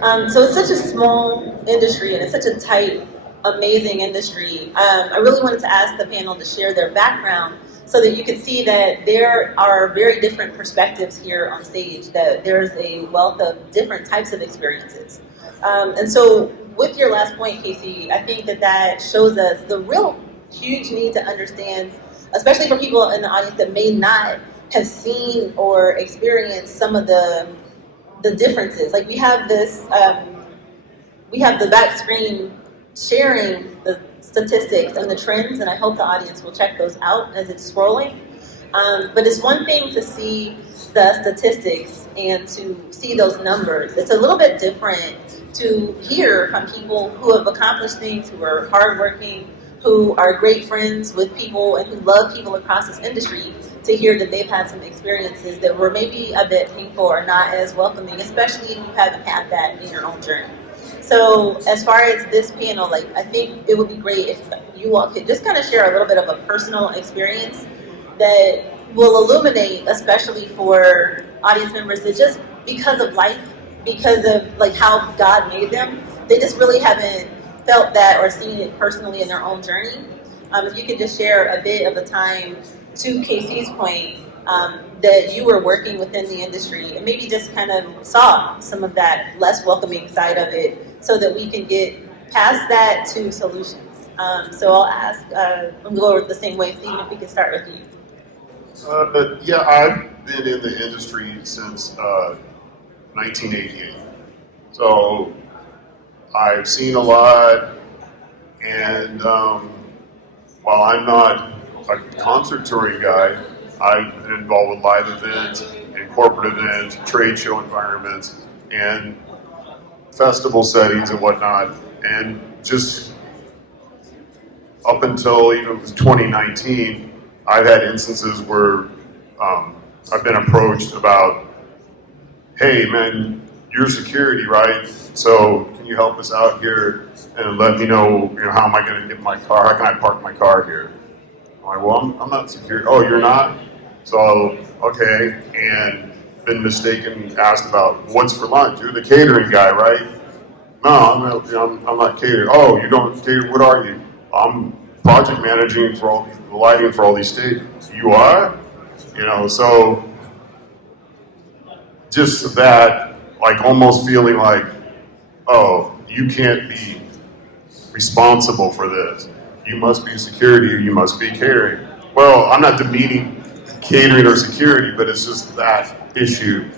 So it's such a small industry and it's such a tight, amazing industry. I really wanted to ask the panel to share their background so that you could see that there are very different perspectives here on stage, that there's a wealth of different types of experiences. And so with your last point, Casey, I think that that shows us the real huge need to understand, especially for people in the audience that may not have seen or experienced some of the differences. Like we have this, we have the back screen sharing the statistics and the trends, and I hope the audience will check those out as it's scrolling. But it's one thing to see the statistics and to see those numbers. It's a little bit different to hear from people who have accomplished things, who are hardworking, who are great friends with people, and who love people across this industry, to hear that they've had some experiences that were maybe a bit painful or not as welcoming, especially if you haven't had that in your own journey. So as far as this panel, like, I think it would be great if you all could just kind of share a little bit of a personal experience that will illuminate, especially for audience members that just because of life, because of like how God made them, they just really haven't felt that or seen it personally in their own journey. If you could just share a bit of a time, to Casey's point, that you were working within the industry and maybe just kind of saw some of that less welcoming side of it so that we can get past that to solutions. So I'll ask, I'm going to go over it the same way, Stephen, if we can start with you. But yeah, I've been in the industry since 1988. So I've seen a lot, and while I'm not a concert touring guy, I've been involved with live events and corporate events, trade show environments, and festival settings and whatnot. And just up until even 2019, I've had instances where I've been approached about, hey man, you're security, right? So can you help us out here and let me know, how am I going to get my car? How can I park my car here? I'm like, well, I'm not security. Oh, you're not? So, okay. And been mistaken, asked about, what's for lunch? You're the catering guy, right? No, I'm not catering. Oh, you don't cater? What are you? I'm project managing for all the lighting for all these stages. You are? So just that, like almost feeling like, oh, you can't be responsible for this. You must be security or you must be catering. Well, I'm not demeaning catering or security, but it's just that issue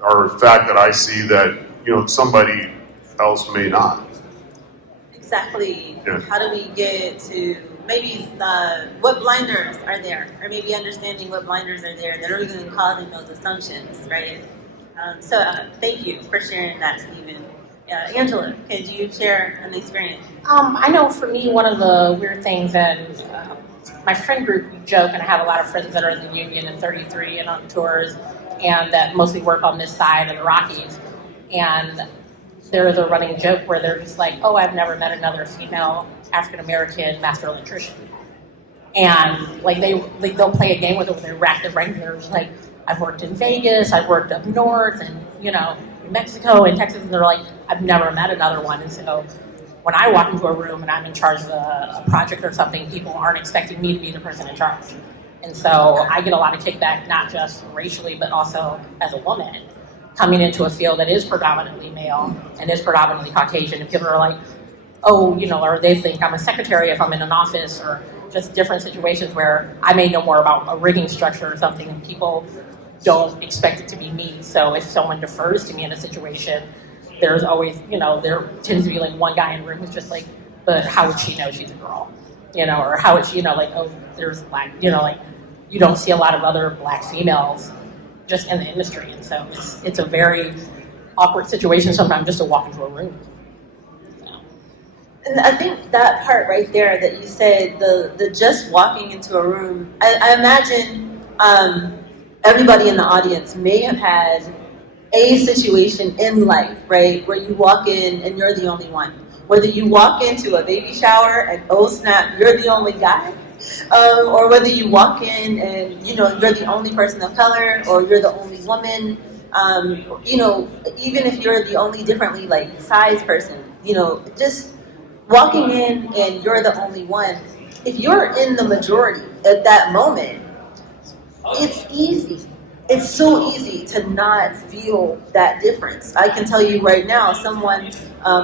or fact that I see that, somebody else may not. Exactly. Yeah. How do we get to maybe what blinders are there, or maybe understanding what blinders are there that are even causing those assumptions, right? So thank you for sharing that, Stephen. Angela, could you share an experience? I know for me, one of the weird things, and my friend group, we joke, and I have a lot of friends that are in the union and 33 and on tours, and that mostly work on this side of the Rockies. And there's a running joke where they're just like, oh, I've never met another female African-American master electrician. And like they'll play a game with it where they rack their brains, and they're just like, I've worked in Vegas, I've worked up north, and New Mexico and Texas, and they're like, I've never met another one. And so when I walk into a room and I'm in charge of a project or something, people aren't expecting me to be the person in charge. And so I get a lot of kickback, not just racially, but also as a woman, coming into a field that is predominantly male and is predominantly Caucasian, and people are like, oh, or they think I'm a secretary if I'm in an office, or just different situations where I may know more about a rigging structure or something, and people don't expect it to be me. So if someone defers to me in a situation, there's always, there tends to be like one guy in the room who's just like, but how would she know she's a girl? Or how would she, like, oh, there's black, like, you don't see a lot of other black females just in the industry. And so it's a very awkward situation sometimes just to walk into a room. So. And I think that part right there that you said, the just walking into a room, I imagine everybody in the audience may have had a situation in life, right, where you walk in and you're the only one. Whether you walk into a baby shower and oh snap, you're the only guy, or whether you walk in and you're the only person of color, or you're the only woman. You know, even if you're the only differently like sized person, you know, just walking in and you're the only one. If you're in the majority at that moment, it's easy. It's so easy to not feel that difference. I can tell you right now, someone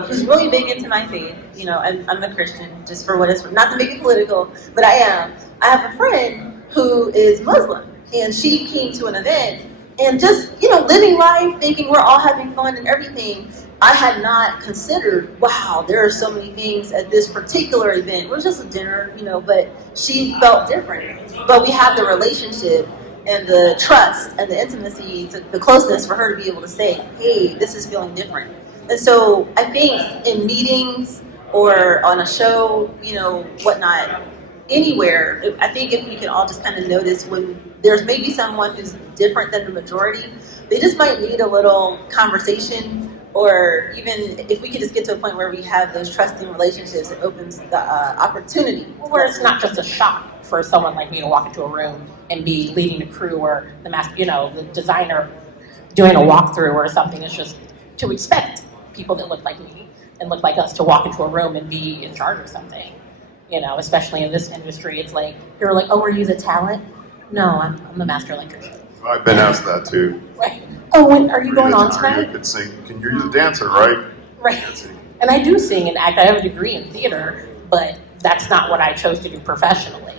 who's really big into my faith, you know, I'm a Christian, just for what it's worth, not to make it political, but I am. I have a friend who is Muslim, and she came to an event, and just, you know, living life, thinking we're all having fun and everything, I had not considered, wow, there are so many things at this particular event. It was just a dinner, you know, but she felt different. But we have the relationship and the trust and the intimacy, the closeness for her to be able to say, hey, this is feeling different. And so I think in meetings or on a show, you know, whatnot, anywhere, I think if we can all just kind of notice when there's maybe someone who's different than the majority, they just might need a little conversation, or even if we could just get to a point where we have those trusting relationships, it opens the opportunity. Where it's not just a shock for someone like me to walk into a room and be leading the crew or the designer doing a walkthrough or something. It's just to expect people that look like me and look like us to walk into a room and be in charge of something. You know, especially in this industry, it's like, you're like, oh, are you the talent? No, I'm the master electrician. I've been asked that too. Right. Oh, when are you going on tonight? You can sing. You're the dancer, right? Right. And I do sing and act. I have a degree in theater, but that's not what I chose to do professionally.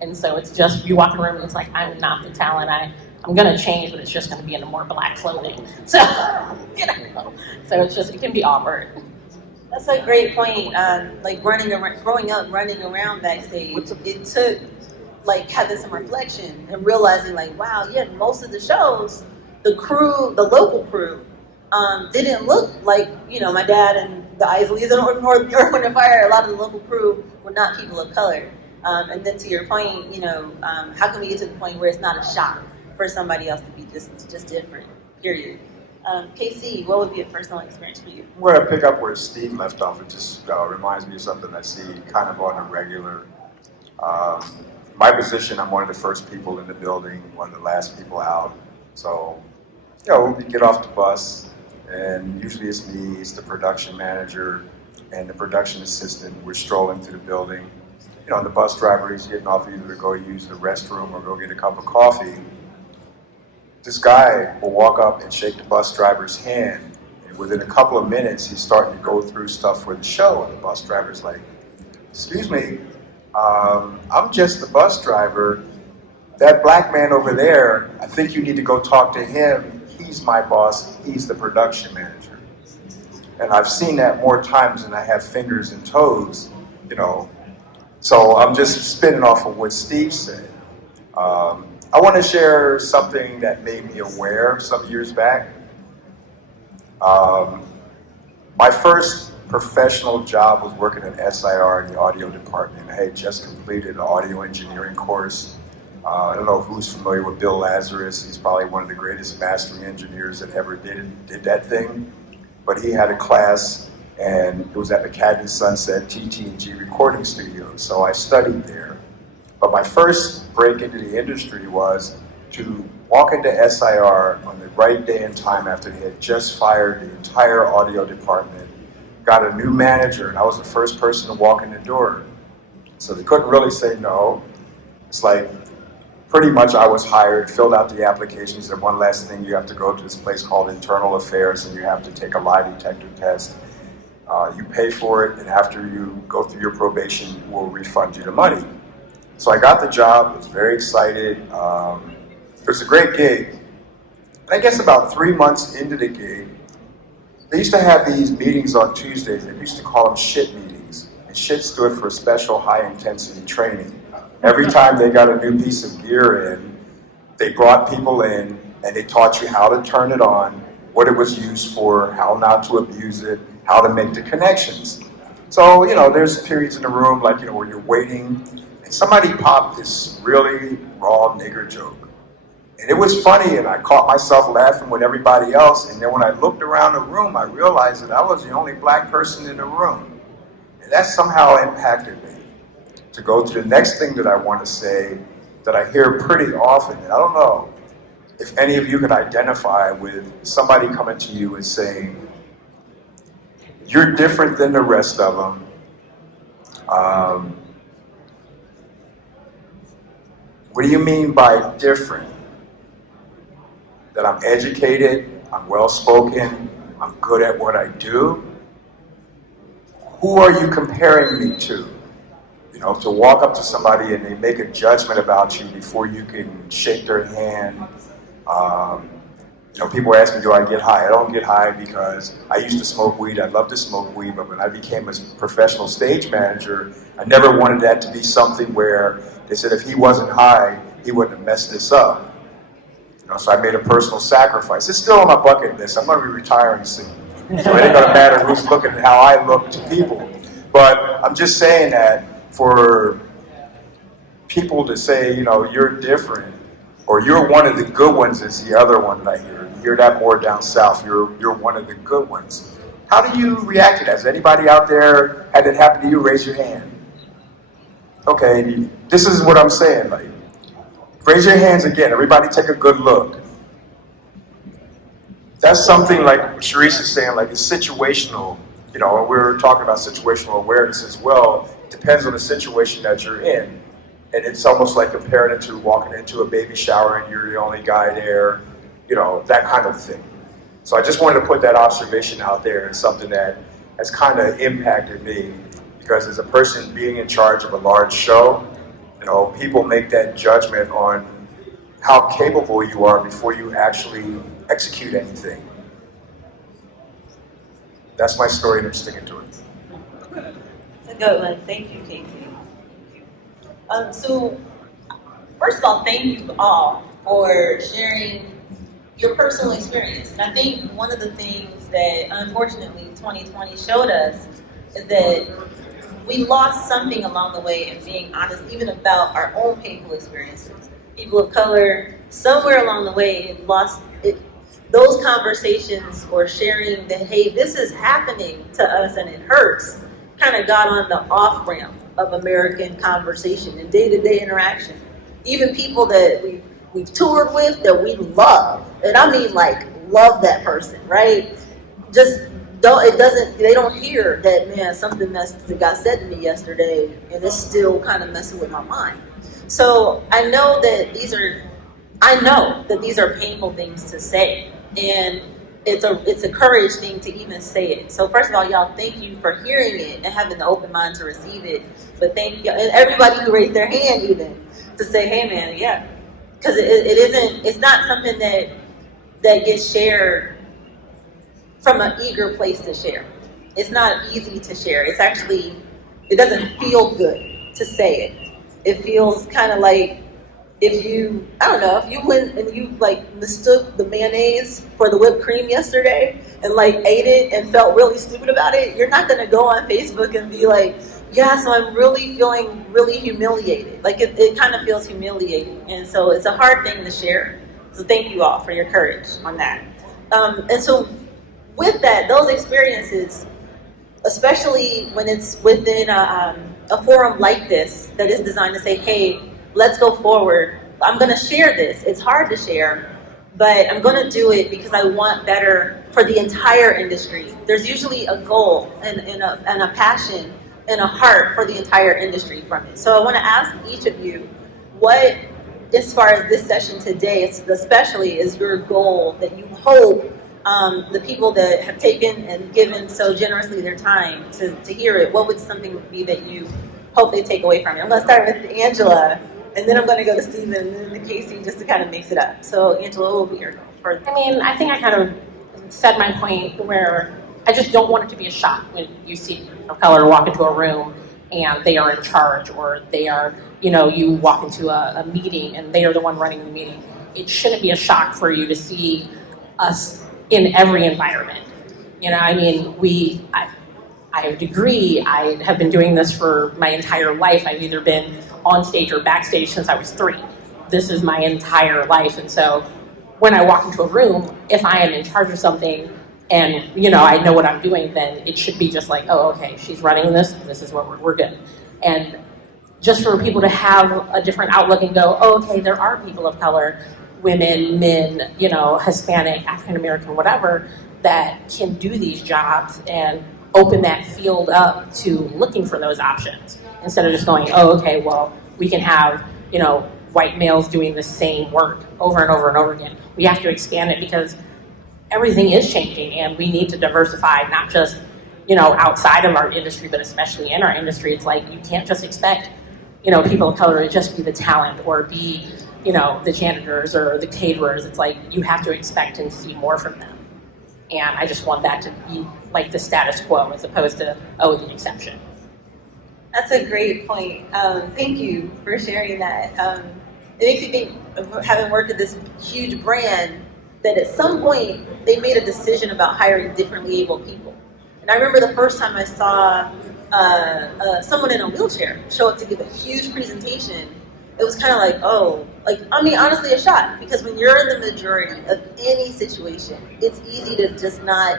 And so it's just, you walk in a room and it's like, I'm not the talent. I'm going to change, but it's just going to be in a more black clothing. So, you know, so it's just, it can be awkward. That's a great point. Like growing up, running around backstage, it took like having some reflection and realizing like, wow, yeah, most of the shows, the crew, the local crew, didn't look like, you know, my dad and the Isleys and Earth, Wind and Fire. A lot of the local crew were not people of color. And then to your point, you know, how can we get to the point where it's not a shock for somebody else to be just different, period. KC, what would be a personal experience for you? I'm going to pick up where Steve left off. It just reminds me of something I see kind of on a regular. My position, I'm one of the first people in the building, one of the last people out. So, you know, we get off the bus, and usually it's me, it's the production manager, and the production assistant. We're strolling through the building. You know, the bus driver is getting off either to go use the restroom or go get a cup of coffee. This guy will walk up and shake the bus driver's hand, and within a couple of minutes, he's starting to go through stuff for the show, and the bus driver's like, excuse me, I'm just the bus driver. That black man over there, I think you need to go talk to him. He's my boss, he's the production manager. And I've seen that more times than I have fingers and toes, you know. So I'm just spinning off of what Steve said. I want to share something that made me aware some years back. My first professional job was working at SIR in the audio department. I had just completed an audio engineering course. I don't know who's familiar with Bill Lazarus. He's probably one of the greatest mastering engineers that ever did that thing. But he had a class, and it was at McCadden Sunset TT&G Recording Studio. So I studied there. But my first break into the industry was to walk into SIR on the right day and time after they had just fired the entire audio department, got a new manager, and I was the first person to walk in the door. So they couldn't really say no. It's like, pretty much I was hired, filled out the applications, and one last thing, you have to go to this place called Internal Affairs, and you have to take a lie detector test. You pay for it, and after you go through your probation, we'll refund you the money. So I got the job, was very excited. It was a great gig. I guess about 3 months into the gig, they used to have these meetings on Tuesdays. They used to call them SHIT meetings. And SHIT stood for Special High Intensity Training. Every time they got a new piece of gear in, they brought people in and they taught you how to turn it on, what it was used for, how not to abuse it, how to make the connections. So, you know, there's periods in the room like, you know, where you're waiting and somebody popped this really raw nigger joke. And it was funny, and I caught myself laughing with everybody else. And then when I looked around the room, I realized that I was the only black person in the room. And that somehow impacted me. To go to the next thing that I want to say that I hear pretty often, and I don't know, if any of you could identify with somebody coming to you and saying, you're different than the rest of them. What do you mean by different? That I'm educated, I'm well-spoken, I'm good at what I do? Who are you comparing me to? You know, to walk up to somebody and they make a judgment about you before you can shake their hand. You know, people ask me, do I get high? I don't get high because I used to smoke weed. I love to smoke weed, but when I became a professional stage manager, I never wanted that to be something where they said if he wasn't high, he wouldn't have messed this up. You know, so I made a personal sacrifice. It's still on my bucket list. I'm going to be retiring soon. So it ain't going to matter who's looking at how I look to people. But I'm just saying that for people to say, you know, you're different, or you're one of the good ones is the other one that I hear. You hear that more down south. You're one of the good ones. How do you react to that? Has anybody out there had it happen to you? Raise your hand. Okay, this is what I'm saying. Like, raise your hands again. Everybody take a good look. That's something like Cherise is saying, like it's situational. You know, and we're talking about situational awareness as well. It depends on the situation that you're in. And it's almost like comparing it to walking into a baby shower and you're the only guy there, you know, that kind of thing. So I just wanted to put that observation out there. It's something that has kind of impacted me because as a person being in charge of a large show, you know, people make that judgment on how capable you are before you actually execute anything. That's my story and I'm sticking to it. It's a good one. Thank you, Casey. So, first of all, thank you all for sharing your personal experience. And I think one of the things that, unfortunately, 2020 showed us is that we lost something along the way in being honest, even about our own painful experiences. People of color, somewhere along the way, lost it. Those conversations or sharing that, hey, this is happening to us and it hurts, kind of got on the off-ramp of American conversation and day-to-day interaction. Even people that we've toured with that we love, and I mean like love that person, right? Just they don't hear that, man, something that got said to me yesterday and it's still kind of messing with my mind. So I know that these are painful things to say, and it's a courage thing to even say it. So first of all, y'all, thank you for hearing it and having the open mind to receive it. But thank you, and everybody who raised their hand even, to say, hey man, yeah. Because it's not something that gets shared from an eager place to share. It's not easy to share. It's actually, it doesn't feel good to say it. It feels kind of like if you went and you like mistook the mayonnaise for the whipped cream yesterday and like ate it and felt really stupid about it, you're not gonna go on Facebook and be like, yeah, so I'm really feeling really humiliated. Like it kind of feels humiliating. And so it's a hard thing to share. So thank you all for your courage on that. And so with that, those experiences, especially when it's within a forum like this that is designed to say, hey, let's go forward. I'm going to share this. It's hard to share, but I'm going to do it because I want better for the entire industry. There's usually a goal and a passion and a heart for the entire industry from it. So I want to ask each of you, what, as far as this session today, especially is your goal that you hope the people that have taken and given so generously their time to hear it, what would something be that you hope they take away from it? I'm going to start with Angela, and then I'm going to go to Stephen, and then to Casey, just to kind of mix it up. So Angela, what will be your first? I mean, I think I kind of said my point where I just don't want it to be a shock when you see people of color walk into a room and they are in charge, or they are, you walk into a meeting and they are the one running the meeting. It shouldn't be a shock for you to see us in every environment. I have a degree. I have been doing this for my entire life. I've either been on stage or backstage since I was 3. This is my entire life. And so when I walk into a room, if I am in charge of something and, I know what I'm doing, then it should be just like, oh, okay, she's running this. This is what we're good. And just for people to have a different outlook and go, oh, okay, there are people of color women, men, Hispanic, African American, whatever, that can do these jobs and open that field up to looking for those options instead of just going, oh, okay, well, we can have, white males doing the same work over and over and over again. We have to expand it because everything is changing and we need to diversify, not just, outside of our industry, but especially in our industry. It's like, you can't just expect, people of color to just be the talent or be, the janitors or the caterers. It's like, you have to expect and see more from them. And I just want that to be like the status quo as opposed to, oh, the exception. That's a great point. Thank you for sharing that. It makes you think of having worked at this huge brand that at some point they made a decision about hiring differently able people. And I remember the first time I saw someone in a wheelchair show up to give a huge presentation. It was kind of like, honestly a shock, because when you're in the majority of any situation, it's easy to just not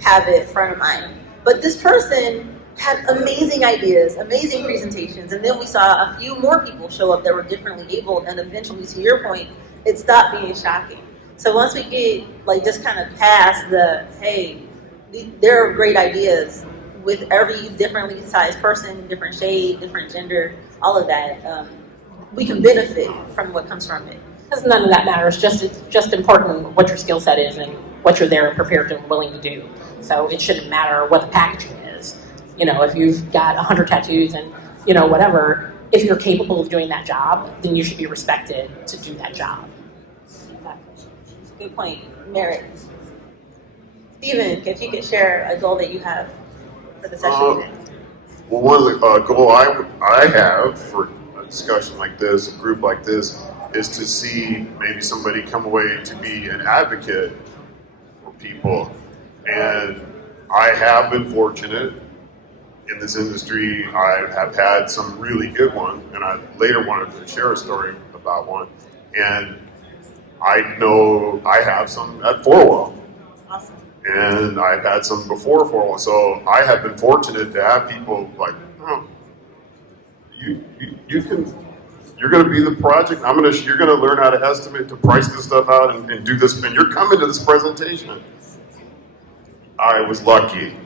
have it front of mind. But this person had amazing ideas, amazing presentations, and then we saw a few more people show up that were differently abled, and eventually, to your point, it stopped being shocking. So once we get just kind of past the, hey, there are great ideas with every differently sized person, different shade, different gender, all of that, we can benefit from what comes from it. Because none of that matters. It's just important what your skill set is and what you're there and prepared and willing to do. So it shouldn't matter what the packaging is. If you've got 100 tattoos and, whatever, if you're capable of doing that job, then you should be respected to do that job. Exactly. Good point. Merit. Stephen, if you could share a goal that you have for the session today. Well, one of the goal I have for a discussion like this, a group like this, is to see maybe somebody come away to be an advocate for people. And I have been fortunate in this industry. I have had some really good ones, and I later wanted to share a story about one. And I know I have some at Forwell. Awesome. And I've had some before Forwell. So I have been fortunate to have people like, oh, you're going to be the project. You're going to learn how to estimate, to price this stuff out, and do this. And you're coming to this presentation. I was lucky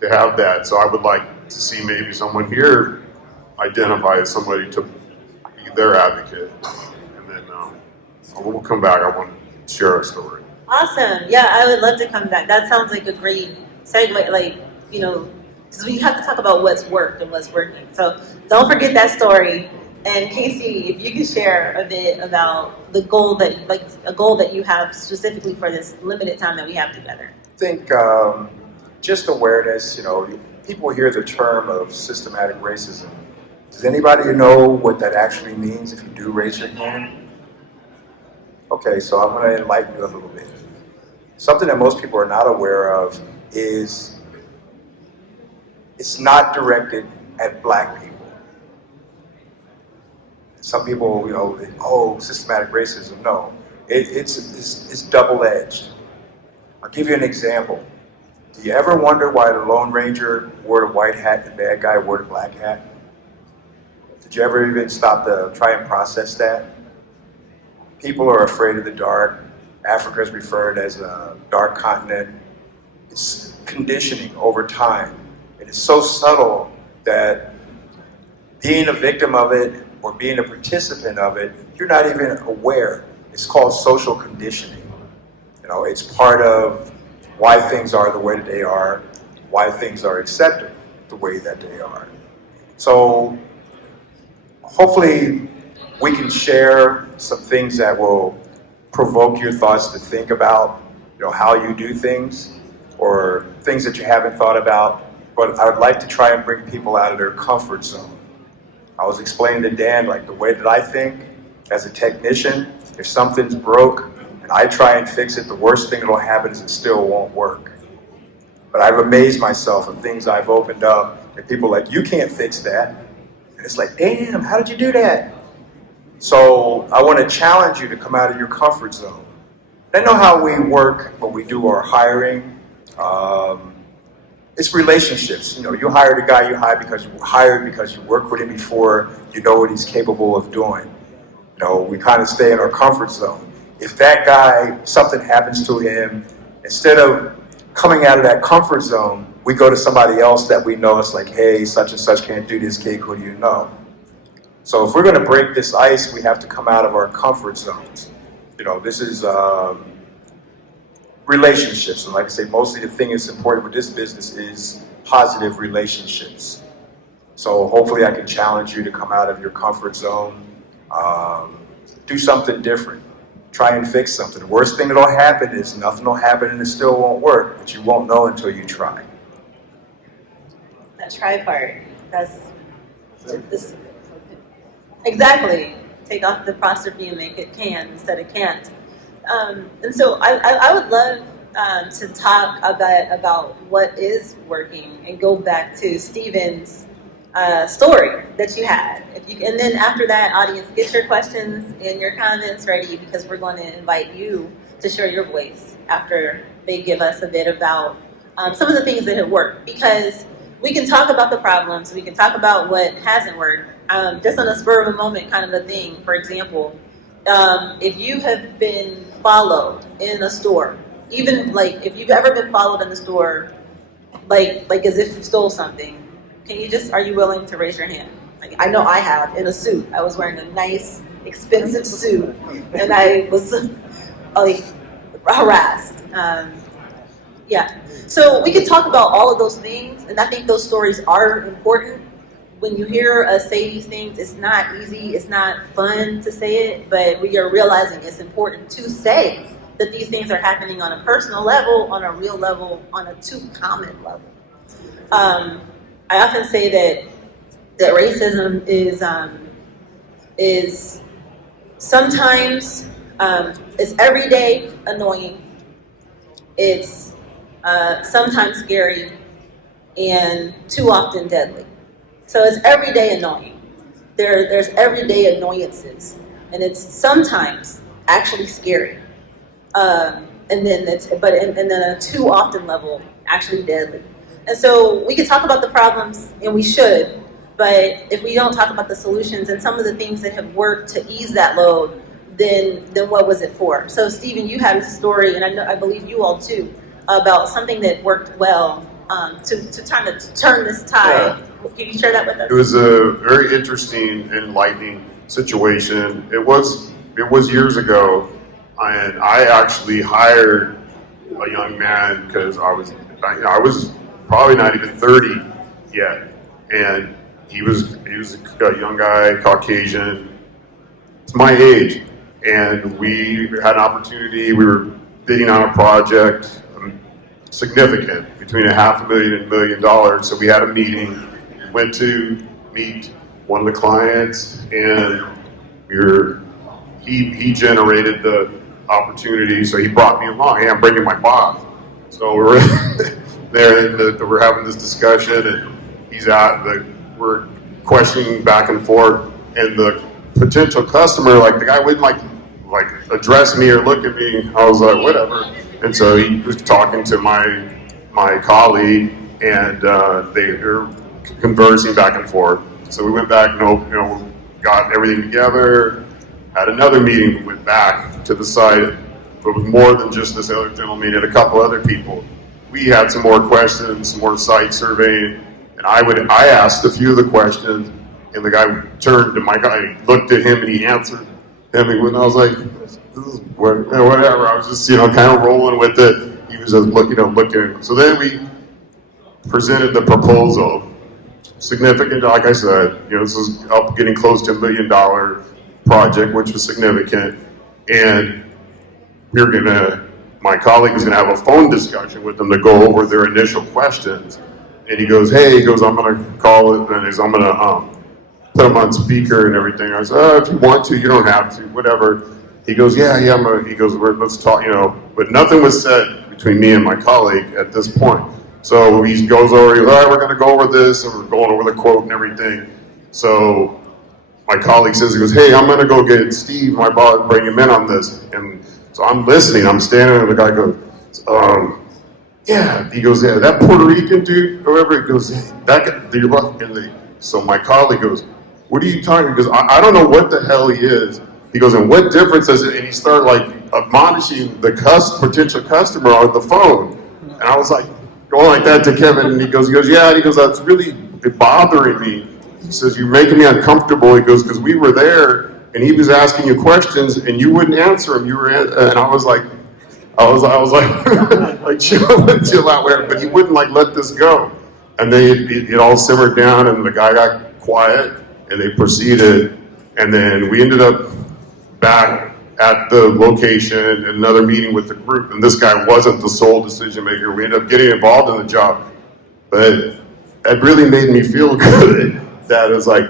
to have that. So I would like to see maybe someone here identify as somebody to be their advocate. And then we'll come back. I want to share a story. Awesome. Yeah, I would love to come back. That sounds like a great segue, because we have to talk about what's worked and what's working. So don't forget that story. And Casey, if you could share a bit about the goal a goal that you have specifically for this limited time that we have together. I think just awareness, people hear the term of systematic racism. Does anybody know what that actually means if you do raise your hand? Okay, so I'm going to enlighten you a little bit. Something that most people are not aware of is it's not directed at black people. Some people, systematic racism. No, it's double-edged. I'll give you an example. Do you ever wonder why the Lone Ranger wore a white hat and the bad guy wore a black hat? Did you ever even stop to try and process that? People are afraid of the dark. Africa is referred as a dark continent. It's conditioning over time. And it's so subtle that being a victim of it or being a participant of it, you're not even aware. It's called social conditioning. It's part of why things are the way that they are, why things are accepted the way that they are. So hopefully we can share some things that will provoke your thoughts to think about, how you do things or things that you haven't thought about. But I would like to try and bring people out of their comfort zone. I was explaining to Dan, the way that I think as a technician, if something's broke and I try and fix it, the worst thing that'll happen is it still won't work. But I've amazed myself at things I've opened up and people are like, you can't fix that. And it's like, damn, how did you do that? So I want to challenge you to come out of your comfort zone. I know how we work when we do our hiring. It's relationships. You hire the guy you hired because you worked with him before, you know what he's capable of doing. We kind of stay in our comfort zone. if that guy, something happens to him, instead of coming out of that comfort zone, we go to somebody else that we know. It's like, hey, such and such can't do this gig, who do you know? So if we're gonna break this ice, we have to come out of our comfort zones. You know, this is relationships. And like I say, mostly the thing that's important with this business is positive relationships. So hopefully I can challenge you to come out of your comfort zone, do something different, try and fix something. The worst thing that'll happen is nothing will happen and it still won't work, but you won't know until you try. That try part, that's this, exactly. Take off the apostrophe and make it can instead of can't. And so I would love to talk about what is working and go back to Stephen's story that you had. And then after that, audience, get your questions and your comments ready, because we're going to invite you to share your voice after they give us a bit about some of the things that have worked. Because we can talk about the problems, we can talk about what hasn't worked, just on a spur of a moment kind of a thing. For example, if you have been followed in a store, even like if you've ever been followed in the store, like as if you stole something, are you willing to raise your hand? Like, I know I have, in a suit. I was wearing a nice, expensive suit, and I was like harassed. Yeah. So we could talk about all of those things, and I think those stories are important. When you hear us say these things, it's not easy, it's not fun to say it, but we are realizing it's important to say that these things are happening on a personal level, on a real level, on a too common level. I often say that racism is sometimes it's everyday annoying. It's sometimes scary and too often deadly. So it's everyday annoying. There's everyday annoyances, and it's sometimes actually scary. And then a too often level, actually deadly. And so we can talk about the problems, and we should, but if we don't talk about the solutions and some of the things that have worked to ease that load, then what was it for? So Stephen, you had a story, and I believe you all too, about something that worked well to kind of turn this tide. Yeah. Can you share that with us? It was a very interesting, enlightening situation. It was years ago, and I actually hired a young man because I was probably not even 30 yet, and he was a young guy, Caucasian. It's my age, and we had an opportunity. We were bidding on a project, significant, between $500,000 and $1 million. So we had a meeting, went to meet one of the clients, and he generated the opportunity. So he brought me along. Hey, I'm bringing my boss. So we're there, and we're having this discussion, and we're questioning back and forth, and the potential customer, like the guy wouldn't like address me or look at me. I was like, whatever. And so he was talking to my colleague, and they were conversing back and forth. So we went back, got everything together, had another meeting, went back to the site. But it was more than just this other gentleman and a couple other people. We had some more questions, some more site surveying, and I asked a few of the questions, and the guy turned to my guy, looked at him, and he answered him, and I was like, this is whatever. I was just, kind of rolling with it. He was just looking. So then we presented the proposal. Significant, like I said, this is up getting close to $1 million project, which was significant, and my colleague was gonna have a phone discussion with them to go over their initial questions. And he goes, I'm gonna call it, and I'm gonna put them on speaker and everything. I said, if you want to, you don't have to, whatever. He goes, he goes, let's talk, but nothing was said between me and my colleague at this point. So he goes over, all right, we're gonna go over this, and we're going over the quote and everything. So my colleague says, he goes, hey, I'm gonna go get Steve, my boss, bring him in on this. And so I'm listening, I'm standing, and the guy goes, he goes, that Puerto Rican dude, whoever, he goes, that guy, so my colleague goes, what are you talking about? He goes, I don't know what the hell he is. He goes, and what difference does it? And he started admonishing the potential customer on the phone. And I was like, going like that to Kevin, and he goes, yeah, and he goes, that's really bothering me. He says, you're making me uncomfortable. He goes, because we were there, and he was asking you questions, and you wouldn't answer him. And I was like, like chill out, whatever. But he wouldn't like let this go. And then it all simmered down, and the guy got quiet, and they proceeded. And then we ended up back at the location in another meeting with the group, and this guy wasn't the sole decision maker. We ended up getting involved in the job, but it really made me feel good that it was like,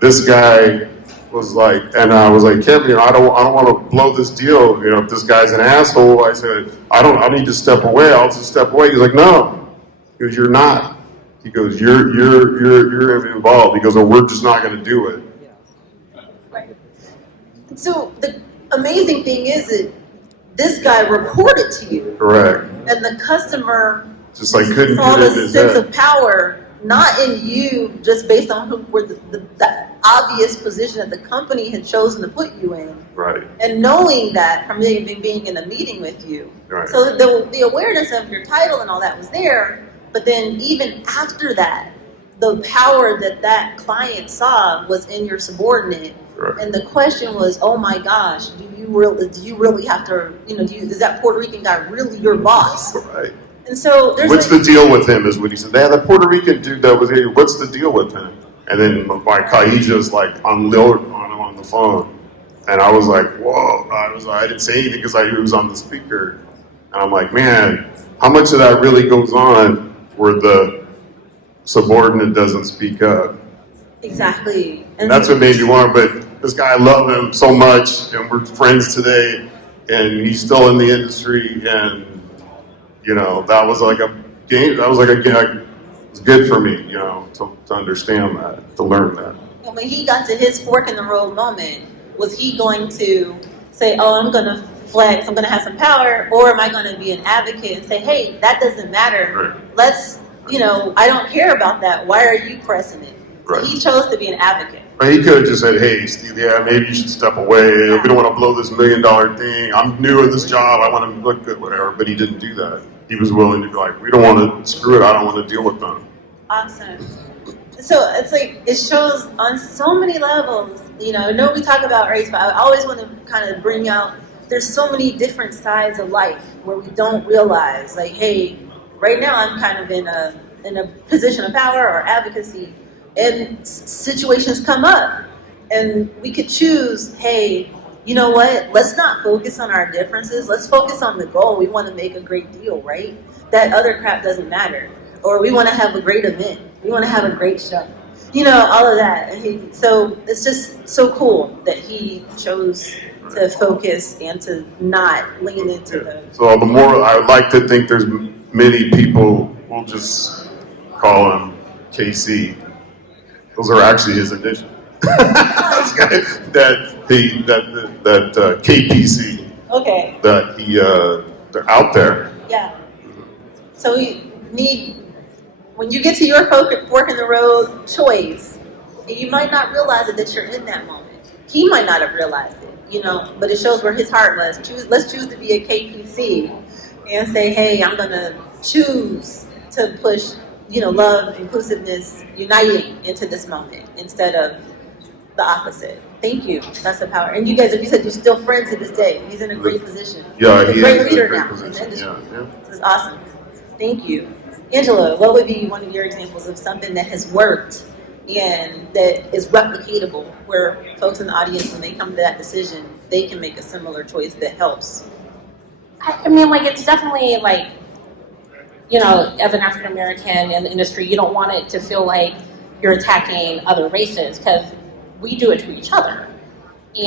this guy was like, and I was like, Kevin, I don't want to blow this deal. If this guy's an asshole, I said, I need to step away. I'll just step away. He's like, no, he goes, you're not. He goes, you're involved. He goes, oh, we're just not going to do it. So the amazing thing is that this guy reported to you. Correct. And the customer just like couldn't saw get in the his sense head. of power, not in you, just based on the obvious position that the company had chosen to put you in. Right. And knowing that from even being in a meeting with you. Right. So the awareness of your title and all that was there, but then even after that, the power that client saw was in your subordinate. Right. And the question was, oh my gosh, do you really have to, is that Puerto Rican guy really your boss? Right. And so there's what's the deal with him is what he said. They had the Puerto Rican dude that was here. What's the deal with him? And then my Kahija's like on him on the phone. And I was like, whoa. I didn't say anything because I knew he was on the speaker. And I'm like, man, how much of that really goes on where the subordinate doesn't speak up? Exactly. And that's what made me want, but this guy, I love him so much, and we're friends today, and he's still in the industry, and, that was like a game, it's good for me, to understand that, to learn that. And when he got to his fork in the road moment, was he going to say, oh, I'm going to flex, I'm going to have some power, or am I going to be an advocate and say, hey, that doesn't matter, Right. let's, I don't care about that, why are you pressing it? So Right. he chose to be an advocate. He could have just said, hey, Steve, yeah, maybe you should step away. We don't want to blow this $1 million thing. I'm new at this job. I want to look good, whatever. But he didn't do that. He was willing to be like, we don't want to screw it. I don't want to deal with them. Awesome. So it's like, it shows on so many levels, I know we talk about race, but I always want to kind of bring out, there's so many different sides of life where we don't realize, like, hey, right now I'm kind of in a position of power or advocacy, and situations come up, and we could choose, hey, you know what, let's not focus on our differences, let's focus on the goal. We want to make a great deal, right? That other crap doesn't matter. Or we want to have a great event, we want to have a great show, all of that. And so it's just so cool that he chose to focus and to not lean into the... So the more, I would like to think there's many people, we'll just call him KC. Those are actually his initials. that KPC. Okay. That they're out there. Yeah. So we need, when you get to your fork in the road choice, and you might not realize it that you're in that moment. He might not have realized it, but it shows where his heart was. Let's choose to be a KPC and say, hey, I'm gonna choose to push love, inclusiveness, uniting into this moment instead of the opposite. Thank you. That's the power. And you guys, you said you're still friends to this day. He's in a great position. Yeah, he's a he great is leader in a now. great position. Yeah. This is awesome. Thank you. Angela, what would be one of your examples of something that has worked and that is replicatable, where folks in the audience, when they come to that decision, they can make a similar choice that helps? I mean, it's definitely as an African American in the industry, you don't want it to feel like you're attacking other races, because we do it to each other.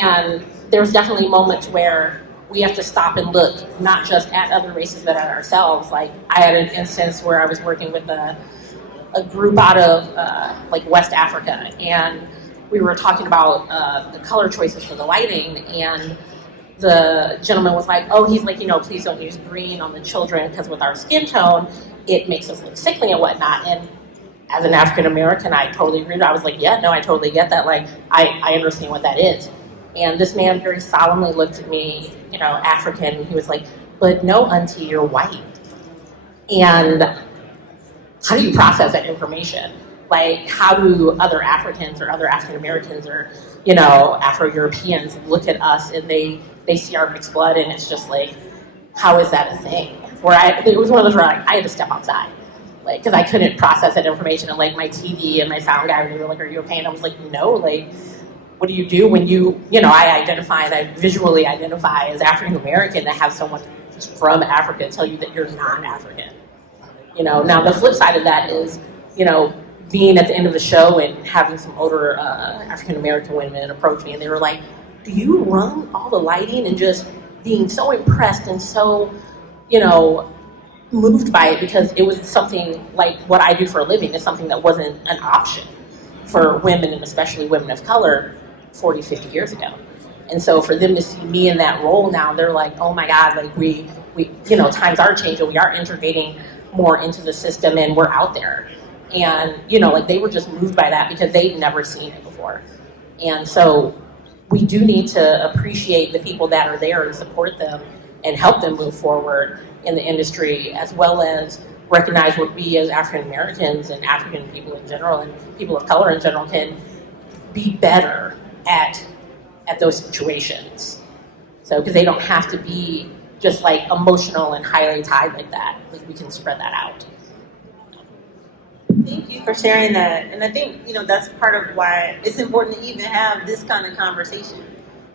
And there's definitely moments where we have to stop and look, not just at other races, but at ourselves. I had an instance where I was working with a group out of West Africa, and we were talking about the color choices for the lighting, and the gentleman was like, oh, he's like, please don't use green on the children, because with our skin tone, it makes us look sickly and whatnot. And as an African American, I totally agreed. I was like, yeah, no, I totally get that. I understand what that is. And this man very solemnly looked at me, African, and he was like, "But no, auntie, you're white." And how do you process that information? Like, how do other Africans or other African Americans or, Afro-Europeans look at us and they see our mixed blood, and it's just like, how is that a thing? It was one of those where I had to step outside, like, because I couldn't process that information. And like my TV and my sound guy, they were like, "Are you okay?" And I was like, "No, like, what do you do when I identify and I visually identify as African American to have someone from Africa tell you that you're not African?" Now the flip side of that is, being at the end of the show and having some older African American women approach me, and they were like, "Do you run all the lighting?" And just being so impressed and so, moved by it, because it was something like what I do for a living is something that wasn't an option for women, and especially women of color, 40, 50 years ago. And so for them to see me in that role now, they're like, "Oh my God, like we times are changing, we are integrating more into the system, and we're out there." And, like they were just moved by that because they'd never seen it before. And so we do need to appreciate the people that are there and support them and help them move forward in the industry, as well as recognize what we as African Americans and African people in general and people of color in general can be better at those situations. So, because they don't have to be just like emotional and highly tied like that. Like, we can spread that out. Thank you for sharing that. And I think, that's part of why it's important to even have this kind of conversation.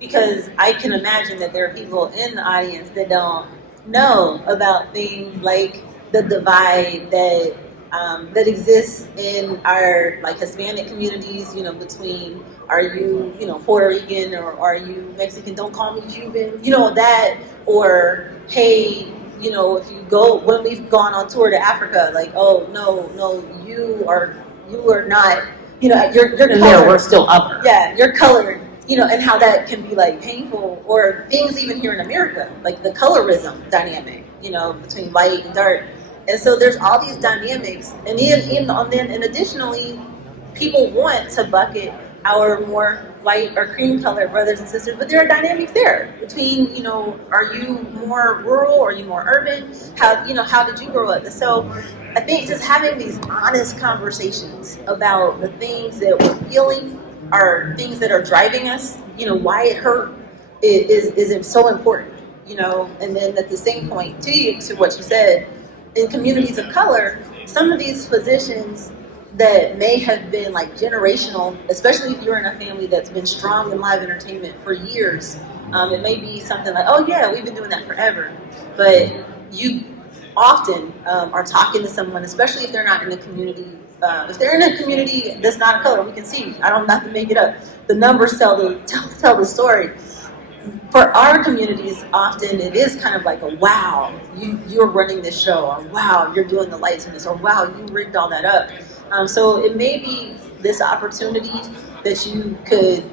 Because I can imagine that there are people in the audience that don't know about things like the divide that exists in our like Hispanic communities, between are you, Puerto Rican or are you Mexican? Don't call me Cuban, that, or hey, if you go, when we've gone on tour to Africa, like, oh no, you are not, you're colored. There, we're still other. Yeah, you're colored, and how that can be like painful, or things even here in America, like the colorism dynamic, between light and dark. And so there's all these dynamics, and and additionally, people want to bucket our more white or cream colored brothers and sisters, but there are dynamics there between, are you more rural or are you more urban? How did you grow up? And so I think just having these honest conversations about the things that we're feeling are things that are driving us, why it hurt is so important, and then at the same point to what you said, in communities of color, some of these positions that may have been like generational, especially if you're in a family that's been strong in live entertainment for years, it may be something like, "Oh yeah, we've been doing that forever." But you often are talking to someone, especially if they're not in a community, if they're in a community that's not a color, we can see, I don't have to make it up. The numbers tell the story. For our communities, often it is kind of like a, wow, you're running this show, or wow, you're doing the lights in this, or wow, you rigged all that up. So it may be this opportunity that you could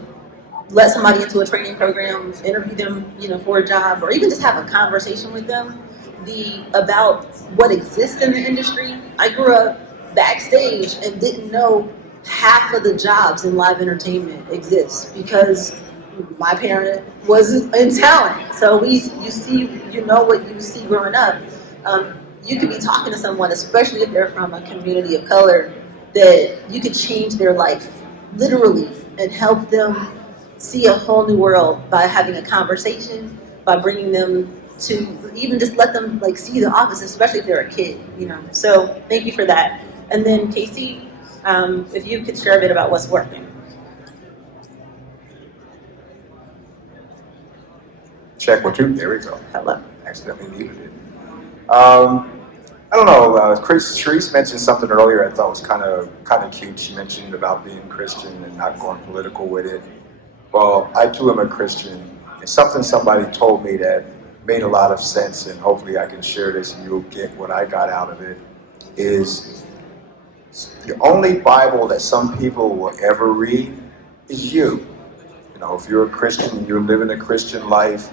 let somebody into a training program, interview them, for a job, or even just have a conversation with them about what exists in the industry. I grew up backstage and didn't know half of the jobs in live entertainment exist because my parent was in talent. So what you see growing up. You could be talking to someone, especially if they're from a community of color, that you could change their life, literally, and help them see a whole new world by having a conversation, by bringing them to even just let them like see the office, especially if they're a kid, So thank you for that. And then Casey, if you could share a bit about what's working. Check what you, there we go. Hello. Accidentally muted it. I don't know, Cherise mentioned something earlier I thought was kind of cute. She mentioned about being Christian and not going political with it. Well, I too am a Christian, and somebody told me that made a lot of sense, and hopefully I can share this and you'll get what I got out of it, is the only Bible that some people will ever read is you. If you're a Christian and you're living a Christian life,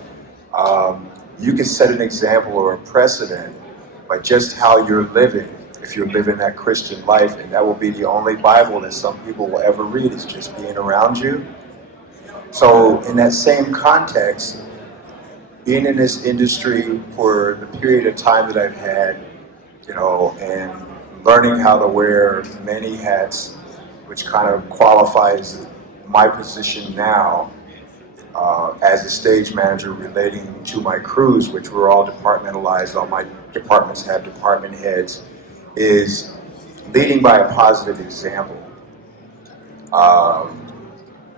you can set an example or a precedent by just how you're living, if you're living that Christian life, and that will be the only Bible that some people will ever read, is just being around you. So in that same context, being in this industry for the period of time that I've had, you know, and learning how to wear many hats, which kind of qualifies my position now as a stage manager relating to my crews, which were all departmentalized, all my departments have department heads, is leading by a positive example.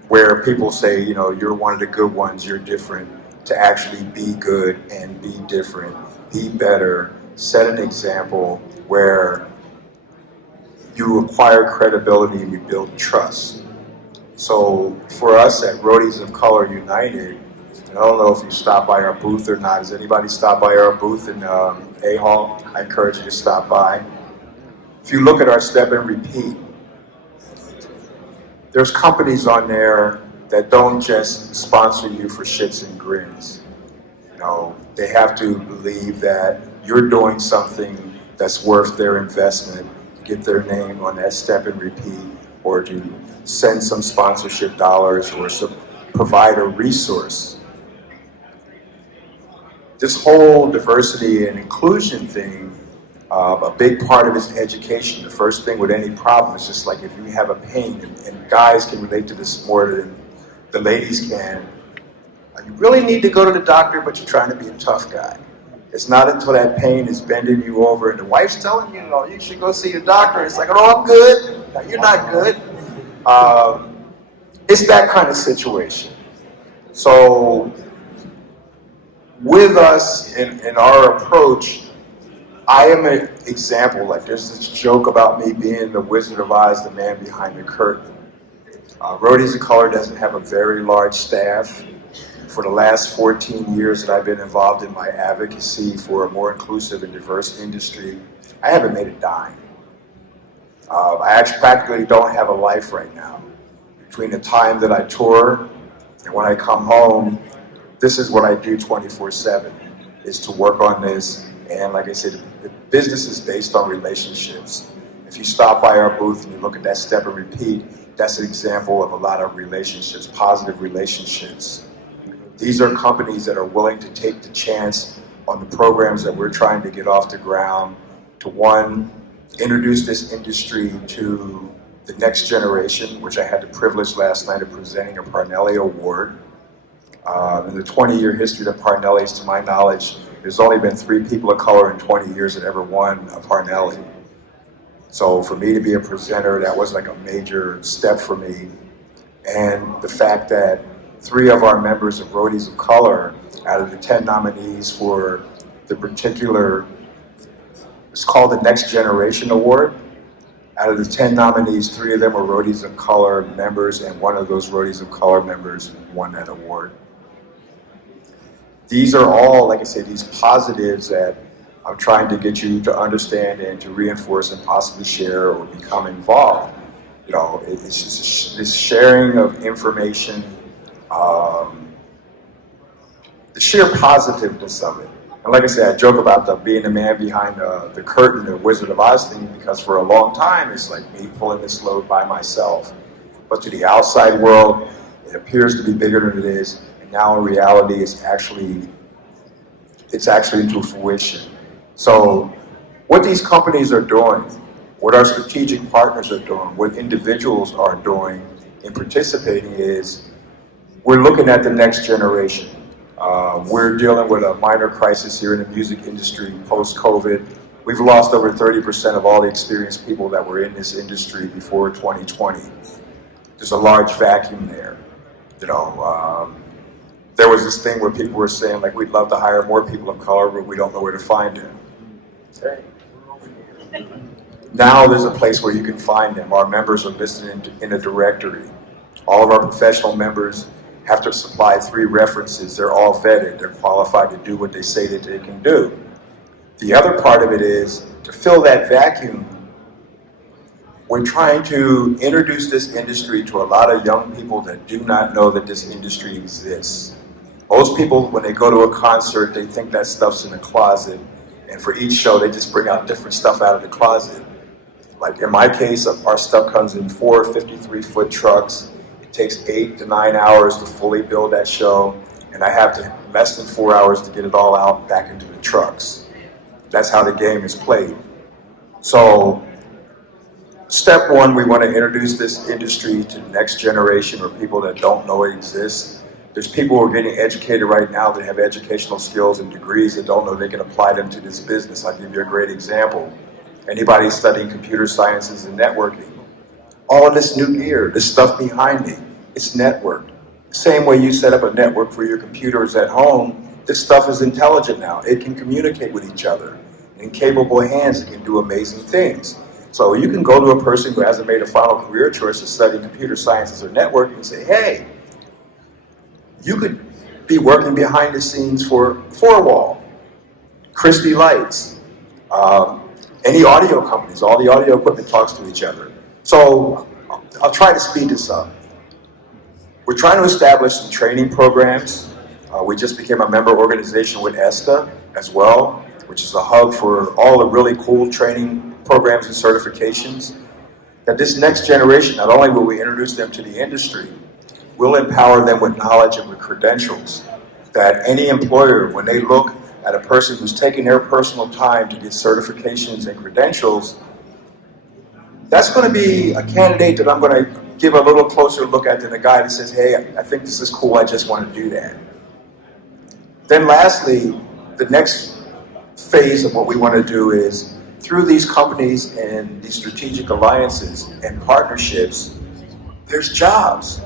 Where people say, you know, you're one of the good ones, you're different, to actually be good and be different, be better, set an example where you acquire credibility and you build trust. So for us at Roadies of Color United, I don't know if you stopped by our booth or not. Has anybody stopped by our booth in A-Hall? I encourage you to stop by. If you look at our step and repeat, there's companies on there that don't just sponsor you for shits and grins. You know, they have to believe that you're doing something that's worth their investment to get their name on that step and repeat, or to send some sponsorship dollars, or provide a resource. This whole diversity and inclusion thing, a big part of it is education. The first thing with any problem is just like if you have a pain, and guys can relate to this more than the ladies can. You really need to go to the doctor, but you're trying to be a tough guy. It's not until that pain is bending you over and the wife's telling you, you should go see your doctor. It's like, oh, I'm good. No, you're not good. It's that kind of situation. So with us in our approach, I am an example. Like there's this joke about me being the Wizard of Oz, the man behind the curtain. Roadies of Color doesn't have a very large staff. For the last 14 years that I've been involved in my advocacy for a more inclusive and diverse industry, I haven't made a dime. I actually practically don't have a life right now. Between the time that I tour and when I come home, this is what I do 24/7, is to work on this. And like I said, the business is based on relationships. If you stop by our booth and you look at that step and repeat, that's an example of a lot of relationships, positive relationships. These are companies that are willing to take the chance on the programs that we're trying to get off the ground to, one, introduce this industry to the next generation, which I had the privilege last night of presenting a Parnelli Award. In the 20-year history of Parnelli's, to my knowledge, there's only been 3 people of color in 20 years that ever won a Parnelli. So for me to be a presenter, that was like a major step for me. And the fact that 3 of our members of Roadies of Color, out of the 10 nominees for the particular, it's called the Next Generation Award. Out of the 10 nominees, 3 of them were Roadies of Color members, and 1 of those Roadies of Color members won that award. These are all, like I said, these positives that I'm trying to get you to understand and to reinforce and possibly share or become involved. You know, it's just this sharing of information, the sheer positiveness of it. And like I said, I joke about being the man behind the curtain, the Wizard of Oz thing, because for a long time, it's like me pulling this load by myself. But to the outside world, it appears to be bigger than it is. And now in reality, it's actually to fruition. So what these companies are doing, what our strategic partners are doing, what individuals are doing in participating is, we're looking at the next generation. We're dealing with a minor crisis here in the music industry post-COVID. We've lost over 30% of all the experienced people that were in this industry before 2020. There's a large vacuum there. You know, there was this thing where people were saying, like, we'd love to hire more people of color, but we don't know where to find them. Now there's a place where you can find them. Our members are listed in a directory. All of our professional members have to supply 3 references. They're all vetted. They're qualified to do what they say that they can do. The other part of it is, to fill that vacuum, we're trying to introduce this industry to a lot of young people that do not know that this industry exists. Most people, when they go to a concert, they think that stuff's in the closet, and for each show, they just bring out different stuff out of the closet. Like in my case, our stuff comes in 4 53-foot trucks. It It takes 8 to 9 hours to fully build that show, and I have to less than 4 hours to get it all out back into the trucks. That's how the game is played. So, step one, we want to introduce this industry to the next generation or people that don't know it exists. There's people who are getting educated right now that have educational skills and degrees that don't know they can apply them to this business. I'll give you a great example. Anybody studying computer sciences and networking, all of this new gear, this stuff behind me, it's networked. Same way you set up a network for your computers at home, this stuff is intelligent now. It can communicate with each other. In capable hands, it can do amazing things. So you can go to a person who hasn't made a final career choice of studying computer sciences or networking and say, hey, you could be working behind the scenes for Fourwall, Christie Lights, any audio companies. All the audio equipment talks to each other. So I'll try to speed this up. We're trying to establish some training programs. We just became a member organization with ESTA as well, which is a hub for all the really cool training programs and certifications. That this next generation, not only will we introduce them to the industry, we'll empower them with knowledge and with credentials. That any employer, when they look at a person who's taking their personal time to get certifications and credentials, that's going to be a candidate that I'm going to give a little closer look at than a guy that says, hey, I think this is cool, I just want to do that. Then lastly, the next phase of what we want to do is, through these companies and these strategic alliances and partnerships, there's jobs.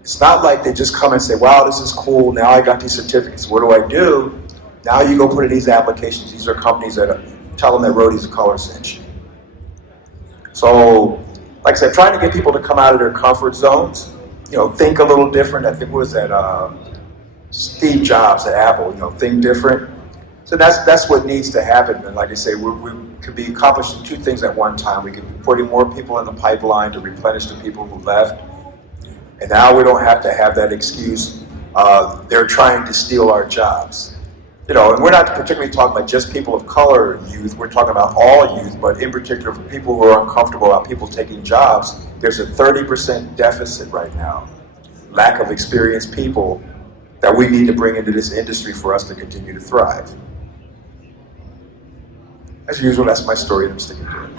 It's not like they just come and say, wow, this is cool, now I got these certificates, what do I do? Now you go put in these applications. These are companies that tell them that Roadies are color essential. So, like I said, trying to get people to come out of their comfort zones, think a little different. I think what was that Steve Jobs at Apple, think different. So that's what needs to happen. And like I say, we could be accomplishing two things at one time. We could be putting more people in the pipeline to replenish the people who left. And now we don't have to have that excuse, they're trying to steal our jobs. And we're not particularly talking about just people of color youth, we're talking about all youth, but in particular for people who are uncomfortable about people taking jobs, there's a 30% deficit right now. Lack of experienced people that we need to bring into this industry for us to continue to thrive. As usual, that's my story and I'm sticking to it.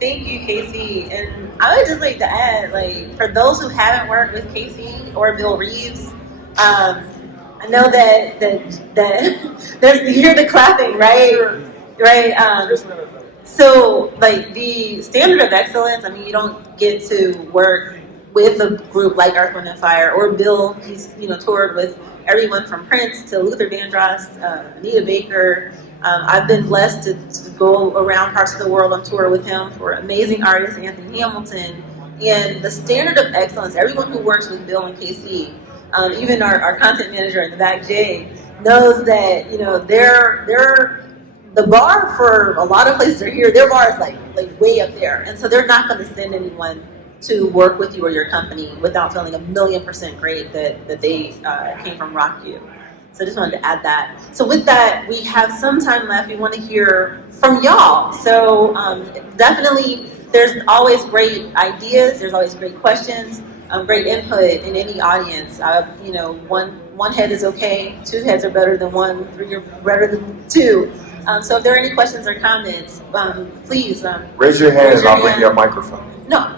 Thank you, Casey. And I would just like to add, for those who haven't worked with Casey or Bill Reeves, I know that there's you hear the clapping, right? Right. So, the standard of excellence. I mean, you don't get to work with a group like Earth, Wind & Fire or Bill. He's toured with everyone from Prince to Luther Vandross, Anita Baker. I've been blessed to go around parts of the world on tour with him for amazing artists, Anthony Hamilton. And the standard of excellence, everyone who works with Bill and KC, even our content manager in the back, Jay, knows that they're the bar for a lot of places are here. Their bar is like way up there, and so they're not going to send anyone to work with you or your company without feeling 1,000,000% great that they came from RockU. So I just wanted to add that. So with that, we have some time left. We want to hear from y'all. So definitely, there's always great ideas. There's always great questions. Great input in any audience. One head is okay, 2 heads are better than 1, 3 are better than 2. So if there are any questions or comments, please raise your hand and I'll bring you a microphone. No,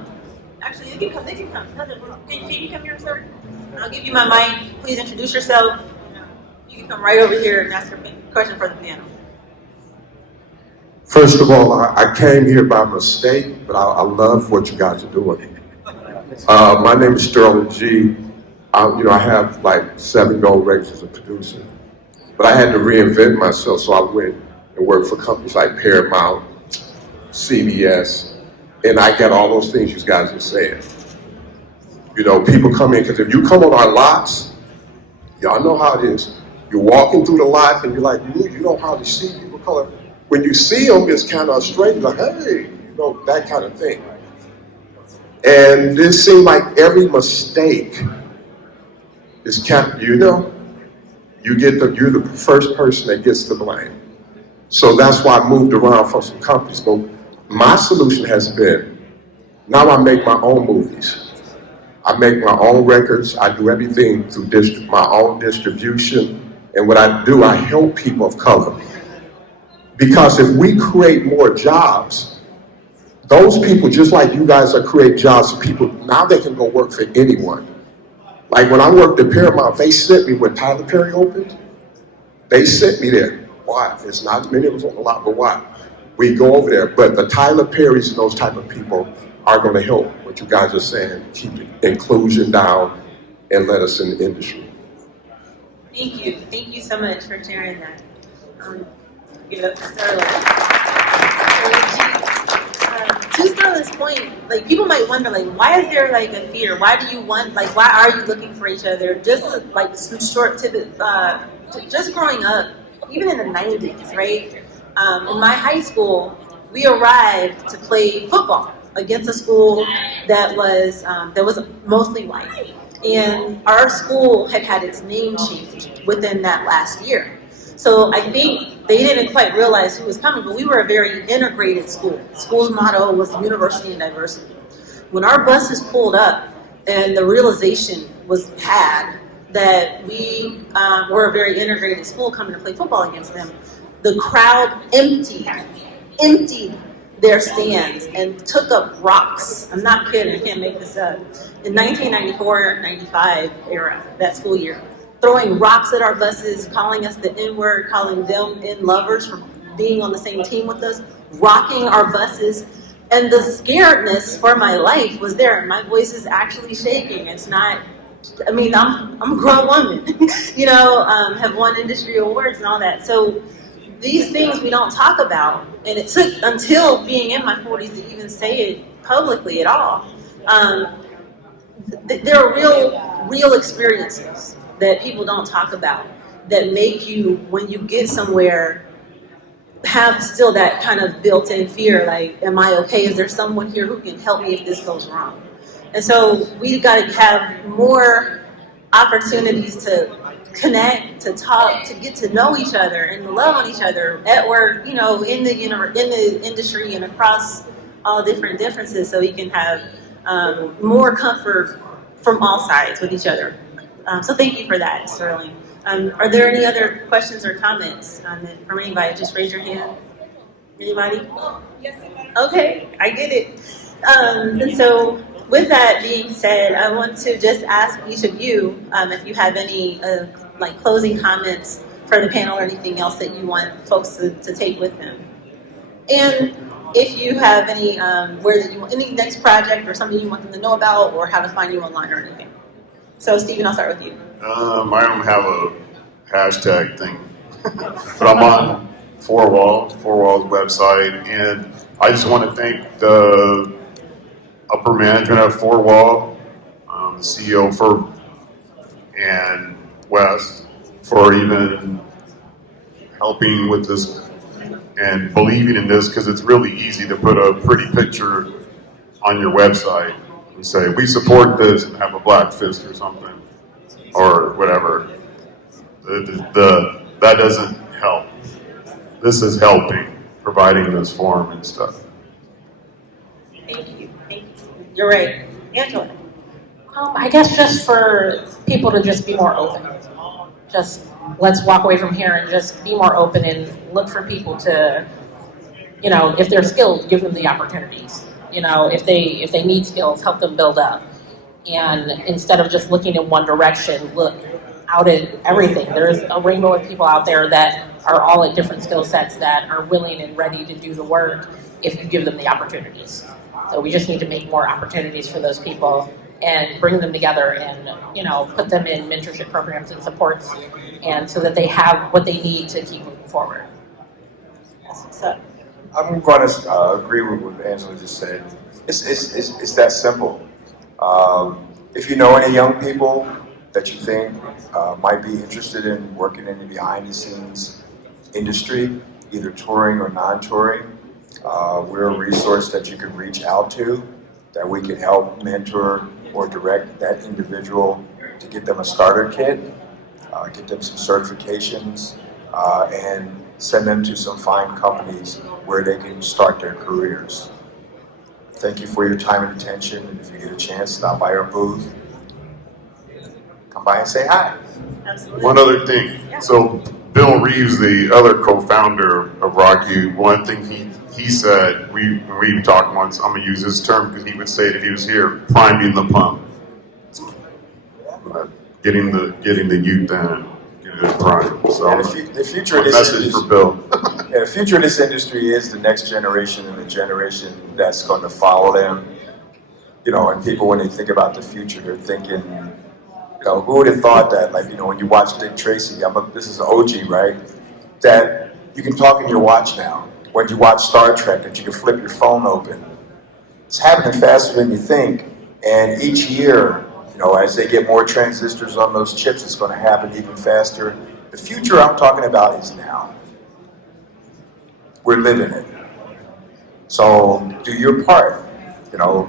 actually they can come. Can you come here, sir? I'll give you my mic. Please introduce yourself. You can come right over here and ask a question for the panel. First of all, I came here by mistake, but I love what you guys are doing. My name is Sterling G. I have 7 gold ratings as a producer, but I had to reinvent myself, so I went and worked for companies like Paramount, CBS, and I got all those things you guys are saying. People come in, because if you come on our lots, y'all know how it is. You're walking through the lot and you're like, you don't hardly see people color. When you see them, it's kind of strange, like, hey, that kind of thing. And it seemed like every mistake is kept, you're the first person that gets the blame. So that's why I moved around from some companies. But my solution has been, now I make my own movies. I make my own records. I do everything through my own distribution. And what I do, I help people of color. Because if we create more jobs, those people, just like you guys are creating jobs for people, now they can go work for anyone. Like when I worked at Paramount, they sent me when Tyler Perry opened. They sent me there. Why? It's not many of us on the lot, but why? We go over there. But the Tyler Perrys and those type of people are going to help what you guys are saying, keep inclusion down and let us in the industry. Thank you. Thank you so much for sharing that. Give it up to Sterling. To Sterling's point, like people might wonder, like, why is there like a fear? Why do you want, like, why are you looking for each other? Just like some short tidbit, just growing up, even in the 90s, right? In my high school, we arrived to play football against a school that was mostly white, and our school had its name changed within that last year. So I think they didn't quite realize who was coming, but we were a very integrated school. The school's motto was university and diversity. When our buses pulled up and the realization was had that we were a very integrated school coming to play football against them, the crowd emptied their stands and took up rocks. I'm not kidding, I can't make this up. In 1994-95 era, that school year, throwing rocks at our buses, calling us the N-word, calling them N-lovers for being on the same team with us, rocking our buses. And the scaredness for my life was there. My voice is actually shaking. It's not, I mean, I'm a grown woman, have won industry awards and all that. So these things we don't talk about. And it took until being in my 40s to even say it publicly at all. There are real experiences that people don't talk about that make you, when you get somewhere, have still that kind of built-in fear, like, am I okay? Is there someone here who can help me if this goes wrong? And so we got to have more opportunities to connect, to talk, to get to know each other and to love on each other at work, in the industry and across all different differences, so we can have more comfort from all sides with each other. So thank you for that, Sterling. Are there any other questions or comments from anybody? Just raise your hand. Anybody? Okay, I get it. And so with that being said, I want to just ask each of you if you have any closing comments for the panel or anything else that you want folks to take with them. And if you have any any next project or something you want them to know about, or how to find you online or anything. So Stephen, I'll start with you. I don't have a hashtag thing, but I'm on Four Walls website, and I just want to thank the upper management at Four Wall, the CEO and Wes for even helping with this and believing in this, because it's really easy to put a pretty picture on your website and say, we support this, and have a black fist or something, or whatever. That doesn't help. This is helping, providing this forum and stuff. Thank you. You're right. Angela. I guess just for people to just be more open. Just let's walk away from here and just be more open and look for people to, if they're skilled, give them the opportunities. If they need skills, help them build up. And instead of just looking in one direction, look out at everything. There's a rainbow of people out there that are all at different skill sets that are willing and ready to do the work if you give them the opportunities. So we just need to make more opportunities for those people and bring them together and, put them in mentorship programs and supports, and so that they have what they need to keep moving forward. So, I'm going to agree with what Angela just said. It's that simple. If you know any young people that you think might be interested in working in the behind-the-scenes industry, either touring or non-touring, we're a resource that you can reach out to, that we can help mentor or direct that individual to get them a starter kit, get them some certifications, and send them to some fine companies where they can start their careers. Thank you for your time and attention. And if you get a chance, stop by our booth. Come by and say hi. Absolutely. One other thing. Yeah. So Bill Reeves, the other co-founder of Rocky, one thing he said, we talked once, I'm gonna use his term because he would say it if he was here, priming the pump. Getting the youth in, getting it primed. So And the future of this message industry, for Bill. yeah, the future of this industry is the next generation and the generation that's going to follow them. You know, and people, when they think about the future, they're thinking, you know, who would have thought that, like, you know, when you watch Dick Tracy, this is an OG, right? That you can talk in your watch now. When you watch Star Trek, that you can flip your phone open. It's happening faster than you think. And each year, you know, as they get more transistors on those chips, it's going to happen even faster. The future I'm talking about is now. We're living it. So do your part. You know,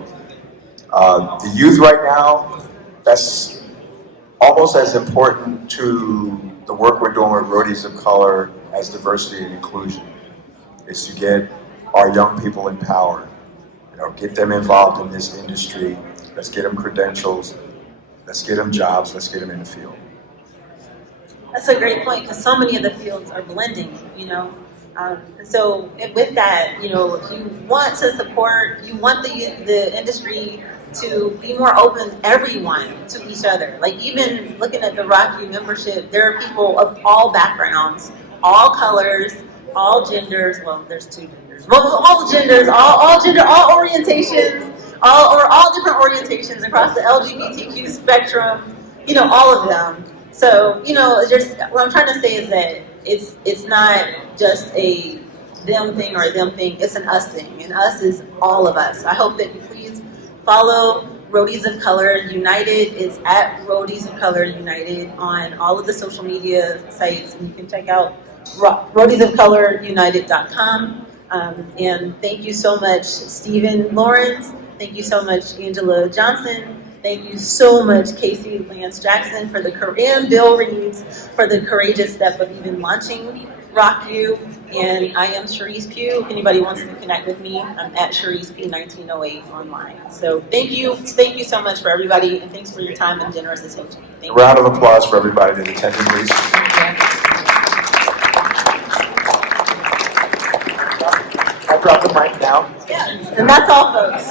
the youth right now, that's almost as important to the work we're doing with Roadies of Color as diversity and inclusion, is to get our young people in power. You know, get them involved in this industry. Let's get them credentials. Let's get them jobs. Let's get them in the field. That's a great point, because so many of the fields are blending, you know. So with that, you know, if you want to support, you want the industry to be more open, everyone, to each other. Like, even looking at the Rocky membership, there are people of all backgrounds, all colors, all genders. Well, there's two genders. Well, all genders, all orientations, all different orientations across the LGBTQ spectrum. You know, all of them. So, you know, just what I'm trying to say is that it's not just a them thing or a them thing. It's an us thing, and us is all of us. I hope that you please follow Roadies of Color United. It's at Roadies of Color United on all of the social media sites, and you can check out roadiesofcolorunited.com. And thank you so much, Stephen Llorens. Thank you so much, Angela Johnson. Thank you so much, Casey Lance Jackson, and Bill Reeves for the courageous step of even launching Rock You. And I am Cherise Pugh. If anybody wants to connect with me, I'm at Cherise P1908 online. So thank you so much for everybody, and thanks for your time and generous attention. Thank you. A round of applause for everybody that attended, please. I brought the mic down. Yeah, and that's all, folks.